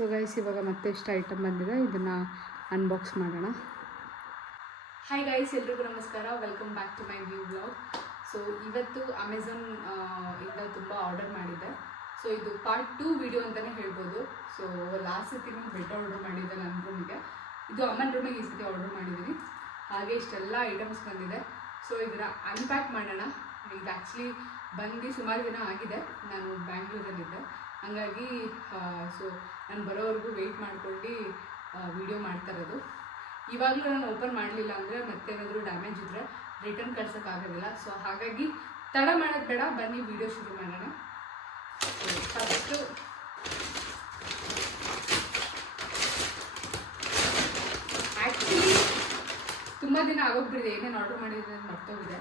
So guys, ಇವಾಗ ಮತ್ತೆ ಎಷ್ಟು ಐಟಮ್ ಬಂದಿದೆ ಇದನ್ನು ಅನ್ಬಾಕ್ಸ್ ಮಾಡೋಣ. ಹಾಯ್ ಗೈಸ್, ಎಲ್ರಿಗೂ ನಮಸ್ಕಾರ. Welcome back to my new blog. So ಇವತ್ತು ಅಮೆಝಾನ್ ಇಂದ ತುಂಬ ಆರ್ಡರ್ ಮಾಡಿದ್ದೆ. ಸೊ ಇದು ಪಾರ್ಟ್ 2 ವಿಡಿಯೋ ಅಂತಲೇ ಹೇಳ್ಬೋದು. ಸೊ ಲಾಸ್ಟ್ ಸತಿ ನಾನು ಬೆಡ್ ಆರ್ಡರ್ ಮಾಡಿದ್ದೆ ನನ್ನ ರೂಮಿಗೆ. ಇದು ಅಮ್ಮನ ರೂಮಿಗೆ ಈ ಸತಿ ಆರ್ಡರ್ ಮಾಡಿದ್ದೀನಿ. ಹಾಗೆ ಇಷ್ಟೆಲ್ಲ ಐಟಮ್ಸ್ ಬಂದಿದೆ. ಸೊ ಇದನ್ನು ಅನ್ಪ್ಯಾಕ್ ಮಾಡೋಣ. ಇದು ಆ್ಯಕ್ಚುಲಿ ಬಂದು ಸುಮಾರು ದಿನ ಆಗಿದೆ. ನಾನು ಬ್ಯಾಂಗ್ಳೂರಲ್ಲಿದ್ದೆ, ಹಾಗಾಗಿ ಸೊ ನಾನು ಬರೋವರೆಗೂ ವೆಯ್ಟ್ ಮಾಡ್ಕೊಂಡು ವಿಡಿಯೋ ಮಾಡ್ತಾ ಇರೋದು. ಇವಾಗಲೂ ನಾನು ಓಪನ್ ಮಾಡಲಿಲ್ಲ ಅಂದರೆ ಮತ್ತೇನಾದರೂ ಡ್ಯಾಮೇಜ್ ಇದ್ದರೆ ರಿಟರ್ನ್ ಕಳ್ಸೋಕ್ಕಾಗೋದಿಲ್ಲ. ಸೊ ಹಾಗಾಗಿ ತಡ ಮಾಡೋದು ಬೇಡ, ಬನ್ನಿ ವಿಡಿಯೋ ಶುರು ಮಾಡೋಣ. ಫಸ್ಟು ಆ್ಯಕ್ಚುಲಿ ತುಂಬ ದಿನ ಆಗೋಗ್ಬಿಟ್ಟಿದೆ, ಏನೇನು ಆರ್ಡರ್ ಮಾಡಿದ್ರೆ ಮರ್ತೋಗಿದೆ.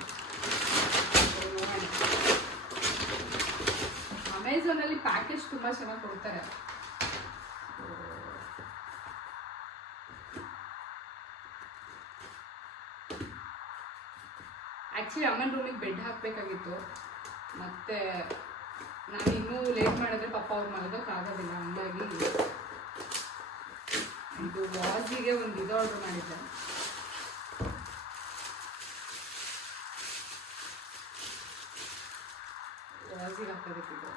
ಅಮೆಝಾನಲ್ಲಿ ಪ್ಯಾಕೇಜ್ ತುಂಬ ಚೆನ್ನಾಗಿ ಕೊಡ್ತಾರೆ. ಆ್ಯಕ್ಚುಲಿ ಅಮ್ಮನ ರೂಮಿಗೆ ಬೆಡ್ ಹಾಕಬೇಕಾಗಿತ್ತು, ಮತ್ತು ನಾನು ಇನ್ನೂ ಲೇಟ್ ಮಾಡಿದ್ರೆ ಪಾಪ ಅವ್ರು ಮಲಗೋಕ್ಕಾಗೋದಿಲ್ಲ. ಹಂಗಾಗಿ ಇದು ವಾಜಿಗೆ ಒಂದು ಇದು ಆರ್ಡರ್ ಮಾಡಿದ್ದೆ. ವಾಜಿಗೆ ಹಾಕೋದಕ್ಕಿದೆ.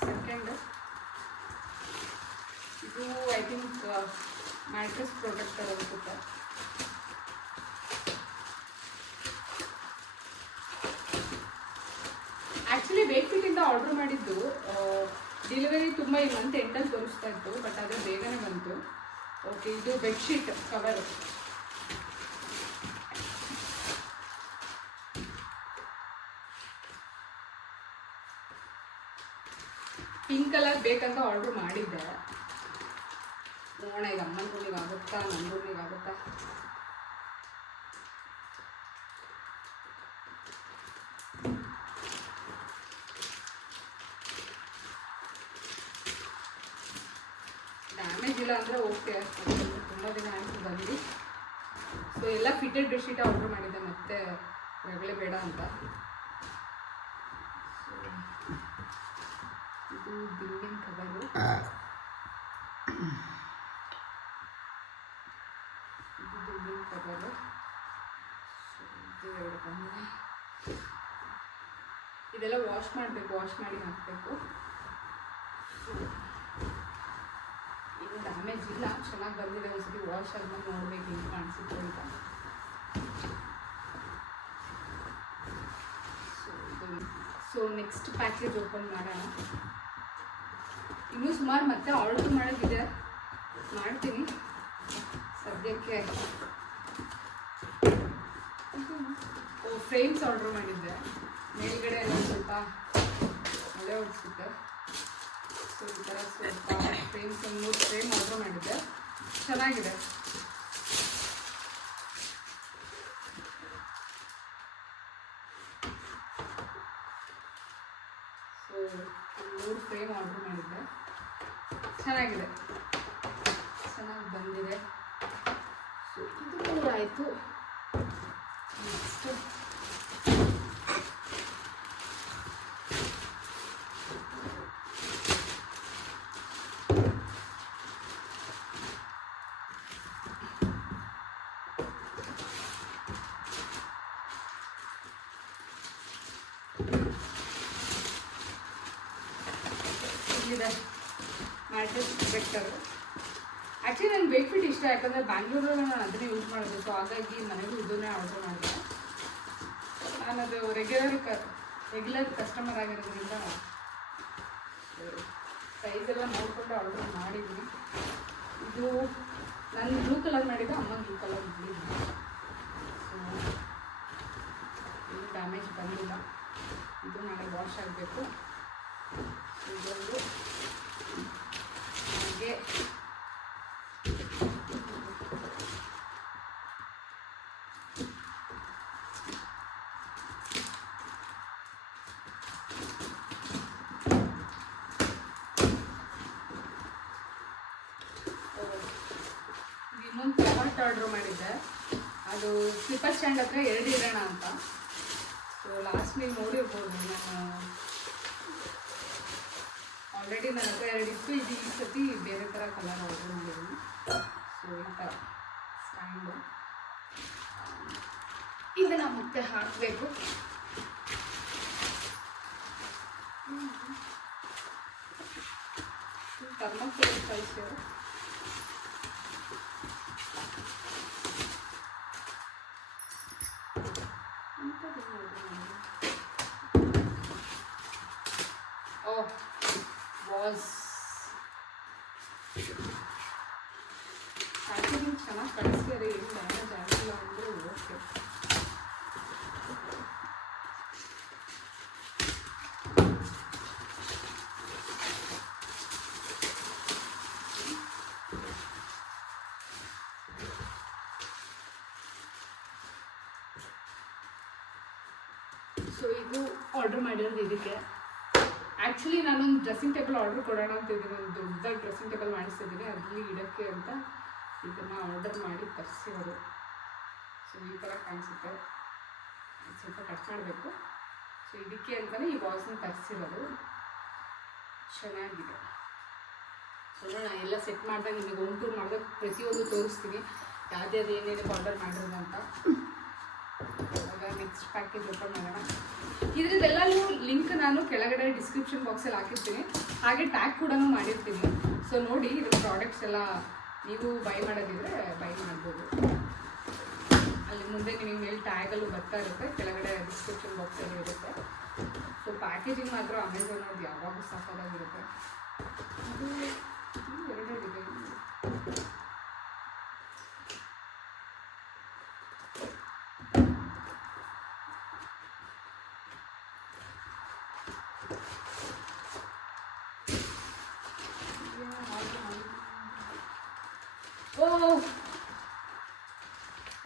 ಸೆಕೆಂಡ್ ಇದು ಐ ಥಿಂಕ್ ಮ್ಯಾಟ್ರೆಸ್ ಪ್ರೊಟೆಕ್ಟರ್ ಅನ್ಸುತ್ತೆ. ಆ್ಯಕ್ಚುಲಿ ವೇಕ್ಫಿಟಿಂದ ಆರ್ಡರ್ ಮಾಡಿದ್ದು. ಡೆಲಿವರಿ ತುಂಬ ಈ ಮಂತ್ ಎಂಟಲ್ಲಿ ತೋರಿಸ್ತಾ ಇತ್ತು, ಬಟ್ ಆದರೆ ಬೇಗನೆ ಬಂತು. ಓಕೆ, ಇದು ಬೆಡ್ಶೀಟ್ ಕವರು. ಪಿಂಕ್ ಕಲರ್ ಬೇಕಂತ ಆರ್ಡ್ರ್ ಮಾಡಿದ್ದೆ. ನೋಡೋಣ ಇದು ಅಮ್ಮನ ರೂಮಿಗೆ ಆಗುತ್ತಾ ನನ್ನ ರೂಮಿಗೆ ಆಗುತ್ತಾ. ಡ್ಯಾಮೇಜ್ ಇಲ್ಲ ಅಂದರೆ ಓಕೆ. ತುಂಬ ದಿನ ಆಯಿತು ಬಂದು. ಸೊ ಎಲ್ಲ ಫಿಟೆಡ್ ಬೆಡ್ಶೀಟ್ ಆರ್ಡ್ರ್ ಮಾಡಿದ್ದೆ, ಮತ್ತೆ ರಗಳೆ ಬೇಡ ಅಂತ. ಇದು ಬಿಲ್ಲಿಂಗ್ ಕವರು. ಇದು ಬಿಲ್ಲಿಂಗ್ ಕವರು. ಇದು ಎರಡು ಬಂದಿದೆ. ಇದೆಲ್ಲ ವಾಶ್ ಮಾಡಬೇಕು, ವಾಶ್ ಮಾಡಿ ಹಾಕಬೇಕು. ಇದು ಡ್ಯಾಮೇಜ್ ಇಲ್ಲ, ಚೆನ್ನಾಗಿ ಬಂದಿದೆ. ಒಂದ್ಸತಿ ವಾಶ್ ಆದ್ಮೇಲೆ ನೋಡ್ಬೇಕು ಹಿಂಗೆ ಕಾಣಿಸುತ್ತೆ ಅಂತ. ಸೊ ನೆಕ್ಸ್ಟ್ ಪ್ಯಾಕೇಜ್ ಓಪನ್ ಮಾಡೋಣ. ಇನ್ನೂ ಸುಮಾರು ಮತ್ತೆ ಆರ್ಡರ್ ಮಾಡೋದಿದೆ, ಮಾಡ್ತೀನಿ. ಸದ್ಯಕ್ಕೆ ಫ್ರೇಮ್ಸ್ ಆರ್ಡರ್ ಮಾಡಿದ್ದೆ. ಮೇಲ್ಗಡೆ ಎಲ್ಲ ಸ್ವಲ್ಪ ಮಳೆ ಹೊಡಿಸುತ್ತೆ. ಸೊ ಈ ಥರ ಸ್ವಲ್ಪ ಫ್ರೇಮ್ಸ್, ಒಂದು 3 ಫ್ರೇಮ್ ಆರ್ಡರ್ ಮಾಡಿದ್ದೆ. ಚೆನ್ನಾಗಿದೆ. ಸೊ 3 ಫ್ರೇಮ್ ಆರ್ಡರ್ ಮಾಡಿದ್ದೆ. ಚೆನ್ನಾಗಿದೆ, ಚೆನ್ನಾಗಿ ಬಂದಿದೆ. ಸೊ ಇದು 3 ಆಯಿತು. ನೆಕ್ಸ್ಟು ಇದೆ ಮ್ಯಾಟ್ರೆಸ್ ಪ್ರೊಟೆಕ್ಟರು. ಆ್ಯಕ್ಚುಲಿ ನನಗೆ ವೇಕ್ಫಿಟ್ ಇಷ್ಟ, ಯಾಕಂದರೆ ಬ್ಯಾಂಗ್ಳೂರಲ್ಲಿ ನಾನು ಅದನ್ನೇ ಯೂಸ್ ಮಾಡೋದು. ಸೊ ಹಾಗಾಗಿ ಮನೆಗೂ ಇದನ್ನೇ ಆರ್ಡರ್ ಮಾಡಿದೆ. ನಾನು ಅದು ರೆಗ್ಯುಲರ್ ಕಸ್ಟಮರ್ ಆಗಿರೋದ್ರಿಂದ ಸೈಜೆಲ್ಲ ನೋಡಿಕೊಂಡು ಆರ್ಡರ್ ಮಾಡಿದ್ದೀನಿ. ಇದು ನಾನು ಬ್ಲೂ ಕಲರ್ ಮಾಡಿದ್ದೆ, ಅಮ್ಮ ಬ್ಲೂ ಕಲರ್ ಇದ್ದಿದ್ದು. ಸೊ ಇದು ಡ್ಯಾಮೇಜ್ ಬಂದಿಲ್ಲ. ಇದು ನಾಳೆ ವಾಶ್ ಆಗಬೇಕು. ಇದೊಂದು ಹಾಗೆ ಇನ್ನೊಂದು ಕವರ್ಟ್ ಆರ್ಡರ್ ಮಾಡಿದ್ದೆ. ಅದು ಅದು ಸ್ಲಿಪ್ಪರ್ ಸ್ಟ್ಯಾಂಡ್ ಹತ್ರ 2 ಇರೋಣ ಅಂತ. ಸೊ ಲಾಸ್ಟ್ ನೀವು ನೋಡಿರ್ಬೋದು, ನಾನು ಆಲ್ರೆಡಿ ನನ್ನ ಹತ್ರ 2 ಇತ್ತು. ಇದು ಈ ಸತಿ ಬೇರೆ ಥರ ಕಲರ್ ಆರ್ಡರ್ ಮಾಡಿದ್ದೀನಿ. ಸೊ ಈ ಥರ ಸ್ಟ್ಯಾಂಡು ಇದನ್ನು ಮತ್ತೆ ಹಾಕಬೇಕು. ಥರ್ಮಾಕೋಲ್ ಕಳಿಸ್ಯಾರ. ವಾಸ್ ಪ್ಯಾಕೇಜಿಂಗ್ ಚೆನ್ನಾಗಿ ಕಳಿಸ್ತಾರೆ, ಏನು ಡ್ಯಾಮೇಜ್ ಆಗಿಲ್ಲ ಅಂದರೂ ಓಕೆ. ಸೊ ಇದು ಆರ್ಡ್ರ್ ಮಾಡಿರೋದು ಇದಕ್ಕೆ. ಆ್ಯಕ್ಚುಲಿ ನಾನೊಂದು ಡ್ರೆಸ್ಸಿಂಗ್ ಟೇಬಲ್ ಆರ್ಡ್ರ್ ಕೊಡೋಣ ಅಂತ ಇದ್ದೀನಿ, ಒಂದು ದೊಡ್ಡದಾಗಿ ಡ್ರೆಸ್ಸಿಂಗ್ ಟೇಬಲ್ ಮಾಡಿಸ್ತಿದ್ದೀನಿ, ಅದರಲ್ಲಿ ಇಡೋಕ್ಕೆ ಅಂತ ಇದನ್ನು ಆರ್ಡರ್ ಮಾಡಿ ತರಿಸಿರೋದು. ಸೊ ಈ ಥರ ಕಾಣಿಸುತ್ತೆ, ಸ್ವಲ್ಪ ಕಟ್ ಮಾಡಬೇಕು. ಸೊ ಇದಕ್ಕೆ ಅಂತಲೇ ಈ ವಾಸ್ನ ತರಿಸಿರೋದು, ಚೆನ್ನಾಗಿದೆ. ಸೊ ನಾನು ಎಲ್ಲ ಸೆಟ್ ಮಾಡಿದಾಗ ನಿಮಗೆ ಒಂದು ಟೂರ್ ಮಾಡಿದಾಗ ಪ್ರತಿಯೊಂದು ತೋರಿಸ್ತೀನಿ ಯಾವ್ದು ಏನೇನು ಆರ್ಡರ್ ಮಾಡಿರೋದು ಅಂತ. ನೆಕ್ಸ್ಟ್ ಪ್ಯಾಕೇಜ್ ಓಪನ್ ಮಾಡೋಣ. ಇದರದ್ದೆಲ್ಲೂ ಲಿಂಕ್ ನಾನು ಕೆಳಗಡೆ ಡಿಸ್ಕ್ರಿಪ್ಷನ್ ಬಾಕ್ಸಲ್ಲಿ ಹಾಕಿರ್ತೀನಿ, ಹಾಗೆ ಟ್ಯಾಗ್ ಕೂಡ ಮಾಡಿರ್ತೀನಿ. ಸೊ ನೋಡಿ, ಇದ್ರ ಪ್ರಾಡಕ್ಟ್ಸ್ ಎಲ್ಲ ನೀವು ಬೈ ಮಾಡೋದಿದ್ರೆ ಬೈ ಮಾಡ್ಬೋದು. ಅಲ್ಲಿ ಮುಂದೆ ನಿಮಗೆ ಮೇಲೆ ಟ್ಯಾಗಲ್ಲೂ ಬರ್ತಾ ಇರುತ್ತೆ, ಕೆಳಗಡೆ ಡಿಸ್ಕ್ರಿಪ್ಷನ್ ಬಾಕ್ಸಲ್ಲಿ ಇರುತ್ತೆ. ಸೊ ಪ್ಯಾಕೇಜಿಂಗ್ ಮಾತ್ರ ಅಮೆಝಾನ್ ಅವ್ರದ್ದು ಯಾವಾಗೂ ಸಾಕಾಗಿರುತ್ತೆ. ಅದು 2 ಡಿಸೈನ್.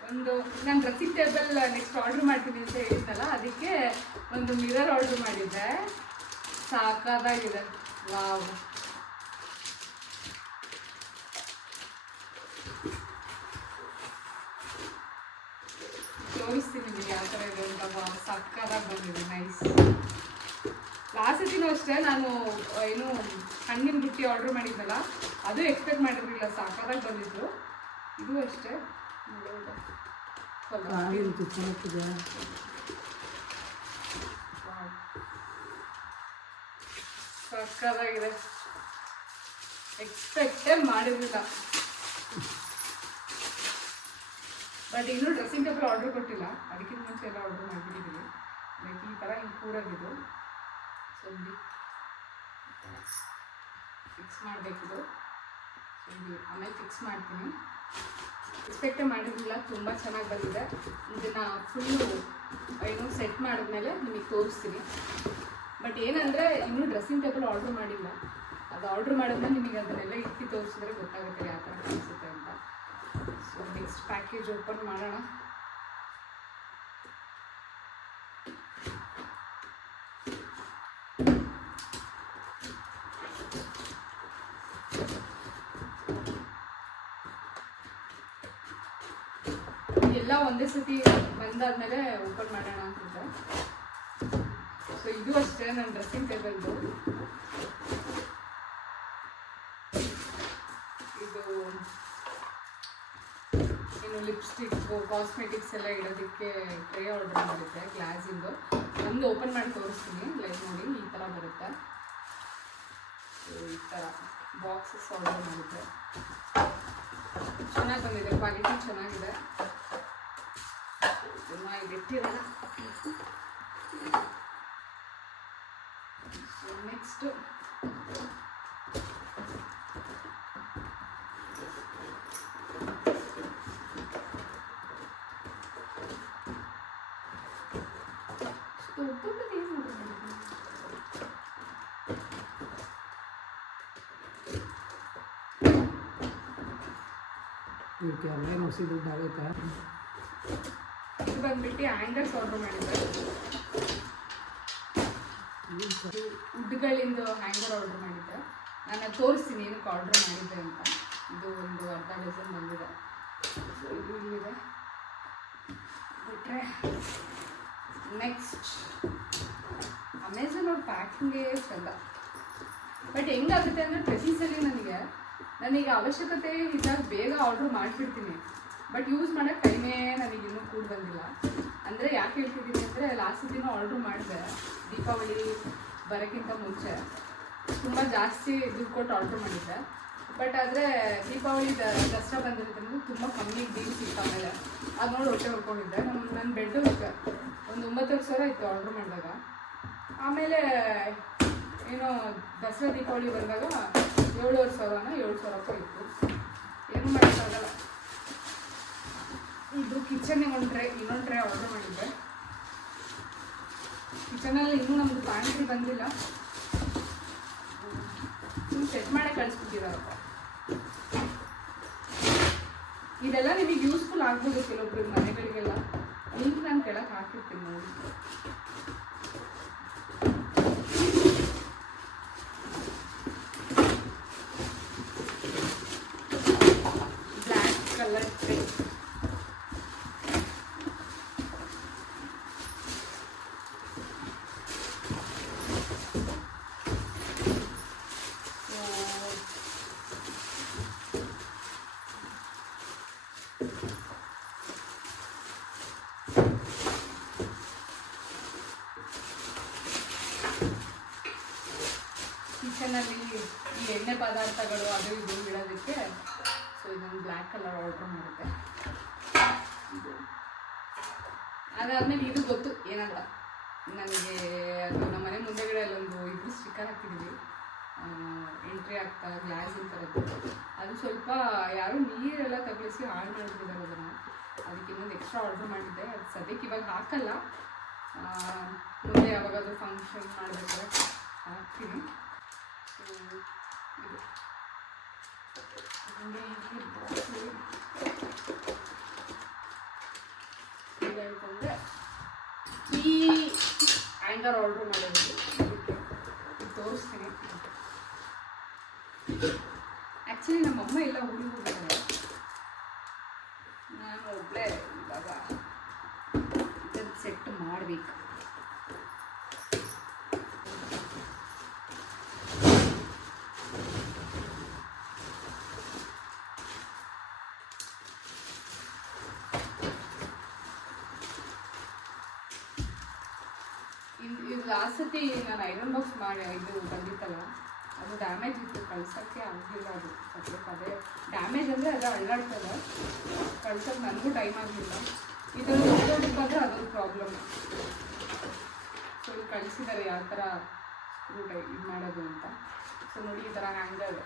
ಒಂದು ನಾನು ಡ್ರೆಸ್ಸಿಂಗ್ ಟೇಬಲ್ ನೆಕ್ಸ್ಟ್ ಆರ್ಡ್ರ್ ಮಾಡ್ತೀನಿ ಅಂತ ಹೇಳಿದ್ನಲ್ಲ, ಅದಕ್ಕೆ ಒಂದು ಮಿರರ್ ಆರ್ಡ್ರ್ ಮಾಡಿದ್ದೆ. ಸಾಕಾಗಿದೆ. ವಾವ್, ತೋರಿಸ್ತೀನಿ ನಿಮಗೆ ಯಾವ ಥರ ಇದೆ ಅಂತ. ಸಾಕಾಗಿ ಬಂದಿದೆ, ನೈಸ್. ಲಾಸ್ಟ್ ಸತಿನೂ ಅಷ್ಟೇ ನಾನು ಏನು ಹಣ್ಣಿನ ಬುಟ್ಟಿ ಆರ್ಡ್ರ್ ಮಾಡಿದ್ನಲ್ಲ, ಅದು ಎಕ್ಸ್ಪೆಕ್ಟ್ ಮಾಡಿರಲಿಲ್ಲ, ಸಾಕಾಗಿ ಬಂದಿದ್ದು. ಇದು ಅಷ್ಟೇ ಸಾಕಾಗಿದೆ, ಎಕ್ಸ್ಪೆಕ್ಟೇ ಮಾಡಿರಲಿಲ್ಲ. ಬಟ್ ಇನ್ನೂ ಡ್ರೆಸ್ಸಿಂಗ್ ಟೇಬಲ್ ಆರ್ಡ್ರ್ ಕೊಟ್ಟಿಲ್ಲ, ಅದಕ್ಕಿಂತ ಮುಂಚೆ ಎಲ್ಲ ಆರ್ಡ್ರ್ ಮಾಡಿಬಿಟ್ಟಿದ್ದೀನಿ. ಲೈಕ್ ಈ ಥರ ಹಿಂಗೆ ಕೂಡೋದಿದು. So fix ಮಾಡಬೇಕಿದು. ಆಮೇಲೆ ಫಿಕ್ಸ್ ಮಾಡ್ತೀನಿ. ಎಕ್ಸ್ಪೆಕ್ಟೇ ಮಾಡಿರಲಿಲ್ಲ, ತುಂಬ ಚೆನ್ನಾಗಿ ಬಂದಿದೆ. ಇದನ್ನು ಫುಲ್ಲು ಏನು ಸೆಟ್ ಮಾಡಿದ್ಮೇಲೆ ನಿಮಗೆ ತೋರಿಸ್ತೀನಿ. ಬಟ್ ಏನಂದರೆ ಇನ್ನೂ ಡ್ರೆಸ್ಸಿಂಗ್ ಟೇಬಲ್ ಆರ್ಡ್ರ್ ಮಾಡಿಲ್ಲ, ಅದು ಆರ್ಡ್ರ್ ಮಾಡಿದ್ಮೇಲೆ ನಿಮಗೆ ಅದನ್ನೆಲ್ಲ ಇಟ್ಟು ತೋರಿಸಿದ್ರೆ ಗೊತ್ತಾಗುತ್ತೆ ಯಾವ ಥರ ಕಾಣಿಸುತ್ತೆ ಅಂತ. ಸೊ ನೆಕ್ಸ್ಟ್ ಪ್ಯಾಕೇಜ್ ಓಪನ್ ಮಾಡೋಣ. ಎಲ್ಲ ಒಂದೇ ಸತಿ ಬಂದಾದ್ಮೇಲೆ ಓಪನ್ ಮಾಡೋಣ ಅಂತಿದ್ದೆ. ಸೊ ಇದು ಅಷ್ಟೇ ನನ್ನ ಡ್ರೆಸ್ಸಿಂಗ್ ಟೇಬಲ್ದು. ಇದು ಇನ್ನು ಲಿಪ್ಸ್ಟಿಕ್ಕು, ಕಾಸ್ಮೆಟಿಕ್ಸ್ ಎಲ್ಲ ಇಡೋದಕ್ಕೆ ಟ್ರೇ ಆರ್ಡರ್ ಮಾಡಿದ್ದೆ ಗ್ಲಾಸಿಂದು. ಒಂದು ಓಪನ್ ಮಾಡಿ ತೋರಿಸ್ತೀನಿ. ಲೈಕ್ ನೋಡಿ, ಈ ಥರ ಬರುತ್ತೆ. ಈ ಥರ ಬಾಕ್ಸಸ್ ಆರ್ಡರ್ ಮಾಡಿದ್ದೆ. ಚೆನ್ನಾಗಿ ಬಂದಿದೆ, ಕ್ವಾಲಿಟಿ ಚೆನ್ನಾಗಿದೆ. ಇಟ್ಟಿರೋಣ. ಸೊ ನೆಕ್ಸ್ಟು ಇದು ಬಂದ್ಬಿಟ್ಟು ಹ್ಯಾಂಗರ್ಸ್ ಆರ್ಡರ್ ಮಾಡಿದ್ದೆ. ವುಡ್ಗಳಿಂದ ಹ್ಯಾಂಗರ್ ಆರ್ಡರ್ ಮಾಡಿದ್ದೆ. ನಾನು ತೋರಿಸ್ತೀನಿ ಏನಕ್ಕೆ ಆರ್ಡರ್ ಮಾಡಿದ್ದೆ ಅಂತ. ಇದು ಒಂದು 1/2 ಡಜನ್ ಬಂದಿದೆ. ಸೊ ಇದು ಇಲ್ಲಿದೆ. ಬಿಟ್ಟರೆ ನೆಕ್ಸ್ಟ್ ಅಮೆಝಾನ್ ಅವ್ರ ಪ್ಯಾಕಿಂಗೇ ಚಂದ. ಬಟ್ ಹೆಂಗಾಗುತ್ತೆ ಅಂದರೆ ಪ್ರತಿ ಸಲ ನನಗೆ ಅವಶ್ಯಕತೆ ಇದ್ದಾಗ ಬೇಗ ಆರ್ಡ್ರ್ ಮಾಡಿಬಿಡ್ತೀನಿ. ಬಟ್ ಯೂಸ್ ಮಾಡೋಕ್ಕೆ ಟೈಮೇ ನನಗಿನ್ನೂ ಕೂಡ ಬಂದಿಲ್ಲ. ಅಂದರೆ ಯಾಕೆ ಹೇಳ್ತಿದ್ದೀನಿ ಅಂದರೆ ಲಾಸ್ಟ್ ದಿನ ಆರ್ಡ್ರ್ ಮಾಡಿದೆ ದೀಪಾವಳಿ ಬರೋಕ್ಕಿಂತ ಮುಂಚೆ. ತುಂಬ ಜಾಸ್ತಿ ದುಡ್ಡು ಕೊಟ್ಟು ಆರ್ಡ್ರ್ ಮಾಡಿದ್ದೆ. ಬಟ್ ಆದರೆ ದೀಪಾವಳಿ ದಸರಾ ಬಂದಿರೋದ್ರಿಂದ ತುಂಬ ಕಮ್ಮಿ ಡೀಲ್ ಸಿಕ್ತು. ಆಮೇಲೆ ಅದು ನೋಡಿ ಹೊಟ್ಟೆ ಹೊಡ್ಕೊಂಡಿದ್ದೆ. ನನ್ನ ಬೆಡ್ಡು ಒಂದು 9,000 ಇತ್ತು ಆರ್ಡ್ರ್ ಮಾಡಿದಾಗ. ಆಮೇಲೆ ಏನೋ ದಸರಾ ದೀಪಾವಳಿ ಬಂದಾಗ 7,500 ಇತ್ತು. ಏನು ಮಾಡೋಕ್ಕಾಗಲ್ಲ. ಇದು ಕಿಚನ್ನಿಗೆ ಇನ್ನೊಂದು ಟ್ರೇ ಆರ್ಡ್ರ್ ಮಾಡಿದ್ದೆ. ಕಿಚನಲ್ಲಿ ಇನ್ನೂ ನಮ್ಮದು ಪ್ಯಾಂಟ್ರಿ ಬಂದಿಲ್ಲ. ಇನ್ನು ಸೆಟ್ ಮಾಡೇ ಕಳಿಸ್ಬಿಟ್ಟಿದ್ದಾರಪ್ಪ. ಇದೆಲ್ಲ ನಿಮಗೆ ಯೂಸ್ಫುಲ್ ಆಗ್ಬೋದು ಕೆಲವೊಬ್ರಿಗೆ ಮನೆಗಳಿಗೆಲ್ಲ. ಲಿಂಕ್ ನಾನು ಕೆಳಗೆ ಹಾಕಿರ್ತೀನಿ ನೋಡಿ. Black colour tray. ಕಿಚನಲ್ಲಿ ಈ ಎಣ್ಣೆ ಪದಾರ್ಥಗಳು ಅದು ಇದು ಇಡೋದಕ್ಕೆ. ಸೊ ಇದೊಂದು ಬ್ಲ್ಯಾಕ್ ಕಲರ್ ಆರ್ಡ್ರ್ ಮಾಡುತ್ತೆ. ಅದಾದಮೇಲೆ ಇದು ಗೊತ್ತು ಏನಲ್ಲ ನನಗೆ. ಅದು ನಮ್ಮ ಮನೆ ಮುಂದೆಗಡೆ ಅಲ್ಲೊಂದು ಇಬ್ಬರು ಸ್ಟಿಕ್ಕರ್ ಹಾಕಿದ್ದೀವಿ, ಎಂಟ್ರಿ ಆಗ್ತಾ ಗ್ಲಾಸ್ ಥರದ್ದು. ಅದು ಸ್ವಲ್ಪ ಯಾರು ನೀರೆಲ್ಲ ತಗೊಳಿಸಿ ಹಾಳು ಮಾಡಿಬಿಟ್ಟಿದ್ದಾರೆ ಅದನ್ನು. ಅದಕ್ಕೆ ಇನ್ನೊಂದು ಎಕ್ಸ್ಟ್ರಾ ಆರ್ಡ್ರ್ ಮಾಡಿದ್ದೆ. ಅದು ಸದ್ಯಕ್ಕೆ ಇವಾಗ ಹಾಕಲ್ಲ, ಮುಂದೆ ಯಾವಾಗಾದರೂ ಫಂಕ್ಷನ್ ಮಾಡಬೇಕಾದ್ರೆ ಹಾಕ್ತೀನಿ. ಇದು ಹೇಳ್ಕೊಂಡ್ರೆ ಈ ಆ್ಯಂಗರ್ ಆರ್ಡ್ರ್ ಮಾಡೋದು ತೋರಿಸ್ತೀನಿ. ಆ್ಯಕ್ಚುಲಿ ನಮ್ಮಮ್ಮ ಎಲ್ಲ ಊರಿಗೆ ಹೋಗಿದ್ದಾರೆ. ನಾನು ಒಬ್ಬಳೇ ಇವಾಗ ಇದನ್ನು ಸೆಟ್ ಮಾಡಬೇಕು. ಇದು ಲಾಸ್ಟ್ ಸತಿ ನಾನು ಐರನ್ ಬಾಕ್ಸ್ ಮಾಡಿ ಇದು ಬಂದಿತ್ತಲ್ಲ, ಅದು ಡ್ಯಾಮೇಜ್ ಇತ್ತು, ಕಳ್ಸೋಕ್ಕೆ ಆಗಲಿಲ್ಲ. ಅದು ಸದ್ಯಕ್ಕೆ ಅದೇ ಡ್ಯಾಮೇಜ್ ಅಂದರೆ ಅದು ಅಳ್ಳಾಡ್ತದೆ, ಕಳ್ಸೋಕ್ಕೆ ನನಗೂ ಟೈಮ್ ಆಗಲಿಲ್ಲ. ಇದನ್ನು ಬಂದರೆ ಅದೊಂದು ಪ್ರಾಬ್ಲಮ್. ಸೊ ಇಲ್ಲಿ ಕಳಿಸಿದ್ದಾರೆ ಯಾವ ಥರ ಸ್ಕ್ರೂ ಇದು ಮಾಡೋದು ಅಂತ. ಸೊ ನೋಡಿ ಈ ಥರ ಹ್ಯಾಂಗರ್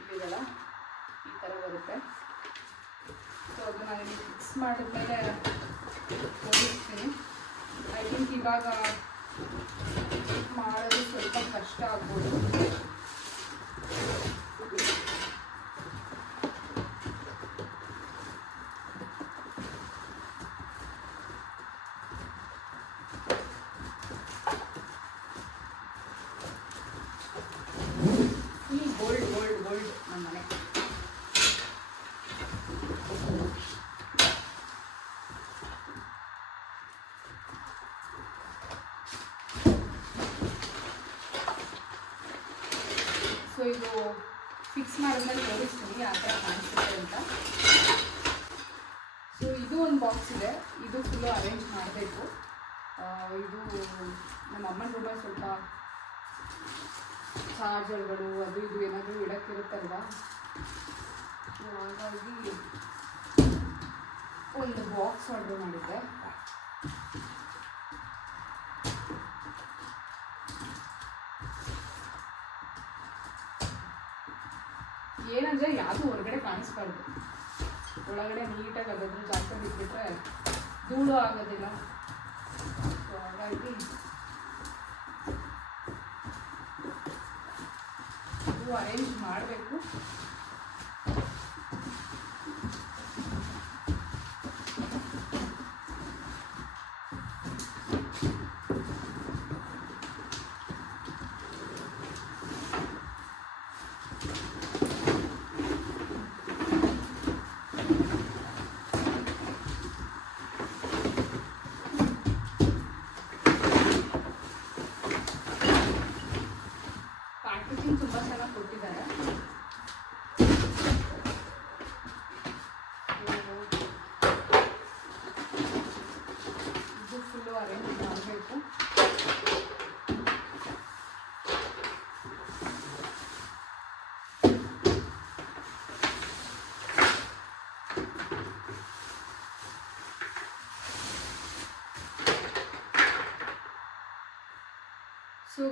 ಇಲ್ಲಿದೆಲ್ಲ ಈ ಥರ ಬರುತ್ತೆ. ಸೊ ಅದು ನಾನು ಇಲ್ಲಿ ಫಿಕ್ಸ್ ಮಾಡಿದ್ಮೇಲೆ ತೋರಿಸ್ತೀನಿ. ಐ ಥಿಂಕ್ ಇವಾಗ ಮಾಡೋದು ಸ್ವಲ್ಪ ಕಷ್ಟ ಆಗ್ಬೋದು. ಗೋಲ್ಡ್ ಗೋಲ್ಡ್ ಗೋಲ್ಡ್ ನಮ್ಮ ಮನೆ. ಸೊ ಇದು ಫಿಕ್ಸ್ ಮಾಡಿದ್ಮೇಲೆ ತೋರಿಸ್ತೀನಿ ಯಾವ ಥರ ಕಾಣಿಸುತ್ತೆ ಅಂತ. ಸೊ ಇದು ಒಂದು ಬಾಕ್ಸ್ ಇದೆ, ಇದು ಫುಲ್ಲು ಅರೇಂಜ್ ಮಾಡಬೇಕು. ಇದು ನಮ್ಮ ಅಮ್ಮನ ರೂಮಲ್ಲಿ ಸ್ವಲ್ಪ ಚಾರ್ಜರ್ಗಳು ಅದು ಇದು ಏನಾದರೂ ಇಡೋಕ್ಕಿರುತ್ತಲ್ವ, ಹಾಗಾಗಿ ಒಂದು ಬಾಕ್ಸ್ ಆರ್ಡರ್ ಮಾಡಿದ್ದೆ. ಏನಂದರೆ ಯಾವುದು ಹೊರಗಡೆ ಕಾಣಿಸ್ಬಾರ್ದು, ಒಳಗಡೆ ನೀಟಾಗಿ ಅದಾದ್ರೂ ಜಾಸ್ತಿ ಬಿಟ್ಬಿಟ್ರೆ ಧೂಳು ಆಗೋದಿಲ್ಲ. ಸೊ ಹಾಗಾಗಿ ಇದು ಅರೇಂಜ್ ಮಾಡಬೇಕು.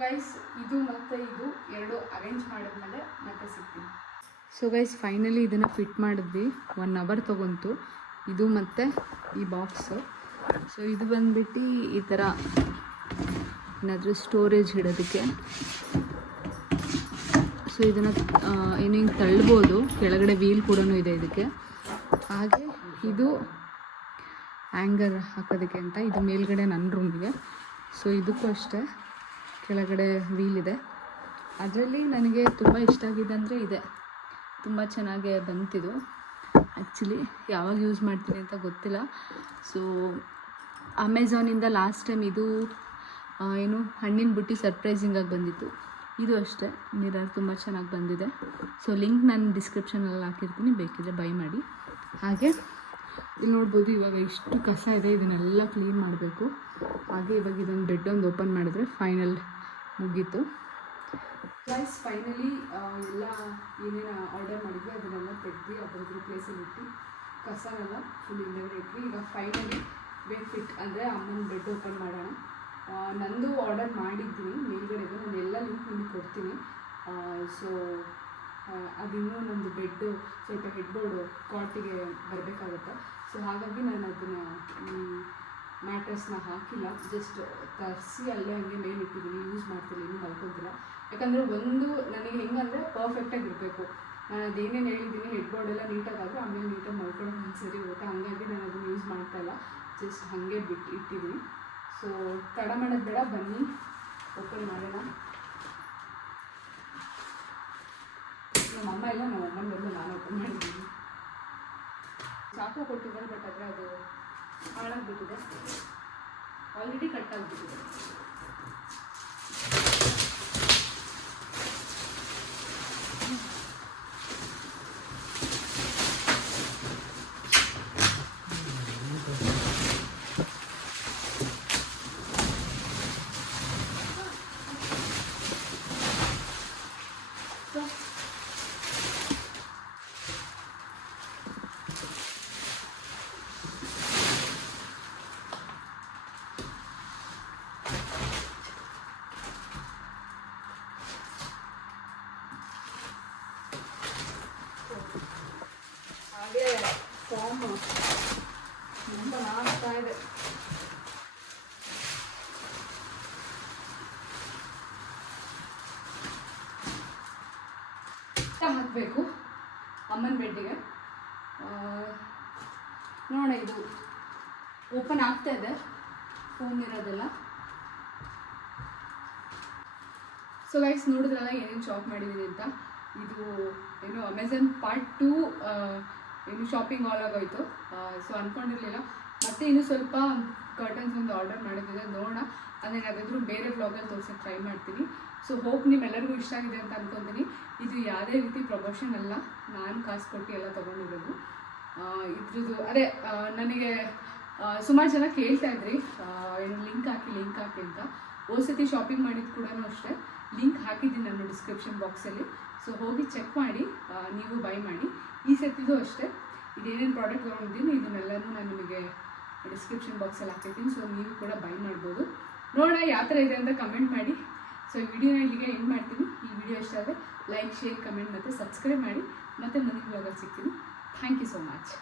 ಗೈಸ್ ಇದು ಮತ್ತು ಇದು ಎರಡು ಅರೇಂಜ್ ಮಾಡಿದ್ಮೇಲೆ ಮತ್ತೆ ಸಿಗ್ತೀನಿ. ಸೊ ಗೈಸ್ ಫೈನಲಿ ಇದನ್ನು ಫಿಟ್ ಮಾಡಿದ್ವಿ. 1 ಅವರ್ ತೊಗೊಂತು ಇದು ಮತ್ತು ಈ ಬಾಕ್ಸು. ಸೊ ಇದು ಬಂದುಬಿಟ್ಟು ಈ ಥರ ಏನಾದರೂ ಸ್ಟೋರೇಜ್ ಇಡೋದಕ್ಕೆ. ಸೊ ಇದನ್ನು ಏನು ಹಿಂಗೆ ತಳ್ಬೋದು, ಕೆಳಗಡೆ ವೀಲ್ ಕೂಡ ಇದೆ ಇದಕ್ಕೆ. ಹಾಗೆ ಇದು ಹ್ಯಾಂಗರ್ ಹಾಕೋದಕ್ಕೆ ಅಂತ, ಇದು ಮೇಲ್ಗಡೆ ನನ್ನ ರೂಮಿಗೆ. ಸೊ ಇದಕ್ಕೂ ಅಷ್ಟೇ ಕೆಳಗಡೆ ವೀಲ್ ಇದೆ. ಅದರಲ್ಲಿ ನನಗೆ ತುಂಬ ಇಷ್ಟ ಆಗಿದೆ ಅಂದರೆ ಇದೆ, ತುಂಬ ಚೆನ್ನಾಗೇ ಬಂತಿದ್ದು. ಆ್ಯಕ್ಚುಲಿ ಯಾವಾಗ ಯೂಸ್ ಮಾಡ್ತೀನಿ ಅಂತ ಗೊತ್ತಿಲ್ಲ. ಸೊ ಅಮೆಝಾನಿಂದ ಲಾಸ್ಟ್ ಟೈಮ್ ಇದು ಏನು ಹಣ್ಣಿನ ಬುಟ್ಟಿ ಸರ್ಪ್ರೈಸಿಂಗಾಗಿ ಬಂದಿತ್ತು. ಇದು ಅಷ್ಟೇ ಮಿರರ್ ತುಂಬ ಚೆನ್ನಾಗಿ ಬಂದಿದೆ. ಸೊ ಲಿಂಕ್ ನಾನು ಡಿಸ್ಕ್ರಿಪ್ಷನಲ್ಲಿ ಹಾಕಿರ್ತೀನಿ, ಬೇಕಿದ್ರೆ ಬೈ ಮಾಡಿ. ಹಾಗೆ ಇಲ್ಲಿ ನೋಡ್ಬೋದು ಇವಾಗ ಇಷ್ಟು ಕಸ ಇದೆ, ಇದನ್ನೆಲ್ಲ ಕ್ಲೀನ್ ಮಾಡಬೇಕು. ಹಾಗೆ ಇವಾಗ ಇದೊಂದು ಬೆಡ್ ಒಂದು ಓಪನ್ ಮಾಡಿದ್ರೆ ಫೈನಲ್ ಮುಗೀತು. ಗೈಸ್ ಫೈನಲಿ ಎಲ್ಲ ಏನೇನು ಆರ್ಡರ್ ಮಾಡಿದ್ವಿ ಅದನ್ನೆಲ್ಲ ತೆಗೆದು ಅದರದ್ದು ಪ್ಲೇಸಲ್ಲಿ ಇಟ್ಟು ಕಸನೆಲ್ಲ ಫುಲ್ ಹಿಂದೆಗಡೆ ಇಟ್ವಿ. ಈಗ ಫೈನಲಿ ಬೆಡ್ ಫಿಟ್ ಅಂದರೆ ಅಮ್ಮನ ಬೆಡ್ ಓಪನ್ ಮಾಡೋಣ. ನಂದು ಆರ್ಡರ್ ಮಾಡಿದ್ದೀನಿ ಮೇಲ್ಗಡೆದು, ನಾನು ಎಲ್ಲ ಲಿಂಕ್ ನಿಮಗೆ ಕೊಡ್ತೀನಿ. ಸೊ ಅದಿನ್ನೂ ನಂದು ಬೆಡ್ಡು ಸ್ವಲ್ಪ ಹೆಡ್ಬೋರ್ಡು ಕಾಟಿಗೆ ಬರಬೇಕಾಗುತ್ತೆ. ಸೊ ಹಾಗಾಗಿ ನಾನು ಅದನ್ನು ಮ್ಯಾಟ್ರಸ್ನ ಹಾಕಿಲ್ಲ, ಜಸ್ಟ್ ತರಿಸಿ ಅಲ್ಲೇ ಹಂಗೆ ಮೇಲೆ ಇಟ್ಟಿದ್ದೀನಿ, ಯೂಸ್ ಮಾಡ್ತಿಲ್ಲ, ಇನ್ನೂ ಮಲ್ಕೊತಿಲ್ಲ. ಯಾಕಂದರೆ ಒಂದು ನನಗೆ ಹೆಂಗಂದರೆ ಪರ್ಫೆಕ್ಟಾಗಿ ಇರಬೇಕು. ನಾನು ಅದೇನೇನು ಹೇಳಿದ್ದೀನಿ ಹೆಡ್ಬೋರ್ಡೆಲ್ಲ ನೀಟಾಗಾದರೆ ಆಮೇಲೆ ನೀಟಾಗಿ ಮಲ್ಕೊಳ್ಳೋಕೆ ಒಂದು ಸರಿ ಹೋಗುತ್ತೆ. ಹಾಗಾಗಿ ನಾನು ಅದನ್ನು ಯೂಸ್ ಮಾಡ್ತಾಯಿಲ್ಲ, ಜಸ್ಟ್ ಹಾಗೆ ಬಿಟ್ಟು ಇಟ್ಟಿದ್ದೀನಿ. ಸೊ ತಡ ಮಾಡೋದು ಬೇಡ, ಬನ್ನಿ ಓಪನ್ ಮಾಡೋಣ. ನಮ್ಮಮ್ಮ ಇಲ್ಲ, ನಮ್ಮ ಅಮ್ಮನ ಬಂದು ನಾನು ಓಪನ್ ಮಾಡಿದ್ದೀನಿ. ಚಾಕು ಕೊಟ್ಟಿದ್ದಾರೆ, ಬಟ್ ಆದರೆ ಅದು ಹಾಳಾಗ್ಬಿಟ್ಟಿದೆ, ಆಲ್ರೆಡಿ ಕಟ್ಟಾಗ್ಬಿಟ್ಟಿದೆ. ಹಾಗೆ ಫಾರ್ಮ್ ತುಂಬ ಆಗ್ತಾ ಇದೆ. ಹಾಕಬೇಕು ಅಮ್ಮನ ಬೆಡ್ಡಿಗೆ. ನೋಡೋಣ, ಇದು ಓಪನ್ ಆಗ್ತಾ ಇದೆ ಫೋನ್ ಇರೋದೆಲ್ಲ. ಸೊ ಗೈಸ್ ನೋಡಿದ್ರಲ್ಲ ಏನೇನು ಶಾಪ್ ಮಾಡಿದ್ದೀನಿ ಅಂತ. ಇದು ಏನು ಅಮೆಝಾನ್ ಪಾರ್ಟ್ 2 ಏನು ಶಾಪಿಂಗ್ ಆಲ್ ಆಗೋಯ್ತು. ಸೊ ಅಂದ್ಕೊಂಡಿರಲಿಲ್ಲ. ಮತ್ತು ಇನ್ನೂ ಸ್ವಲ್ಪ ಕರ್ಟನ್ಸ್ ಒಂದು ಆರ್ಡರ್ ಮಾಡಿದ್ದೆ, ನೋಡೋಣ. ಅದನ್ನು ಯಾವುದಾದ್ರೂ ಬೇರೆ ವ್ಲಾಗಲ್ಲಿ ತೋರ್ಸೋಕ್ಕೆ ಟ್ರೈ ಮಾಡ್ತೀನಿ. ಸೊ ಹೋಪ್ ನಿಮ್ಮೆಲ್ಲರಿಗೂ ಇಷ್ಟ ಆಗಿದೆ ಅಂತ ಅಂದ್ಕೊತೀನಿ. ಇದು ಯಾವುದೇ ರೀತಿ ಪ್ರಮೋಷನ್ ಅಲ್ಲ, ನಾನು ಕಾಸು ಕೊಟ್ಟು ಎಲ್ಲ ತೊಗೊಂಡಿರೋದು. ಇದ್ರದ್ದು ಅದೇ ನನಗೆ ಸುಮಾರು ಜನ ಕೇಳ್ತಾಯಿದ್ರಿ ಏನು ಲಿಂಕ್ ಹಾಕಿ ಅಂತ. ಸತಿ ಶಾಪಿಂಗ್ ಮಾಡಿದ್ದು ಕೂಡ ಅಷ್ಟೇ, ಲಿಂಕ್ ಹಾಕಿದ್ದೀನಿ ನಾನು ಡಿಸ್ಕ್ರಿಪ್ಷನ್ ಬಾಕ್ಸಲ್ಲಿ. ಸೊ ಹೋಗಿ ಚೆಕ್ ಮಾಡಿ, ನೀವು ಬೈ ಮಾಡಿ. ಈ ಸತಿದು ಅಷ್ಟೇ, ಇದೇನೇನು ಪ್ರಾಡಕ್ಟ್ ತೊಗೊಂಡಿದ್ದೀನಿ ಇದನ್ನೆಲ್ಲನೂ ನಾನು ನಿಮಗೆ ಡಿಸ್ಕ್ರಿಪ್ಷನ್ ಬಾಕ್ಸಲ್ಲಿ ಹಾಕಿರ್ತೀನಿ. ಸೊ ನೀವು ಕೂಡ ಬೈ ಮಾಡ್ಬೋದು. ನೋಡೋಣ ಯಾವ ಥರ ಇದೆ ಅಂತ ಕಮೆಂಟ್ ಮಾಡಿ. ಸೊ ಈ ವಿಡಿಯೋನ ಇಲ್ಲಿಗೆ ಎಂಡ್ ಮಾಡ್ತೀನಿ. ಈ ವಿಡಿಯೋ ಇಷ್ಟ ಆದರೆ ಲೈಕ್, ಶೇರ್, ಕಮೆಂಟ್ ಮತ್ತು ಸಬ್ಸ್ಕ್ರೈಬ್ ಮಾಡಿ. ಮತ್ತು ಮುಂದಿನ ವ್ಲಾಗಲ್ಲಿ ಸಿಗ್ತೀನಿ. Thank you so much.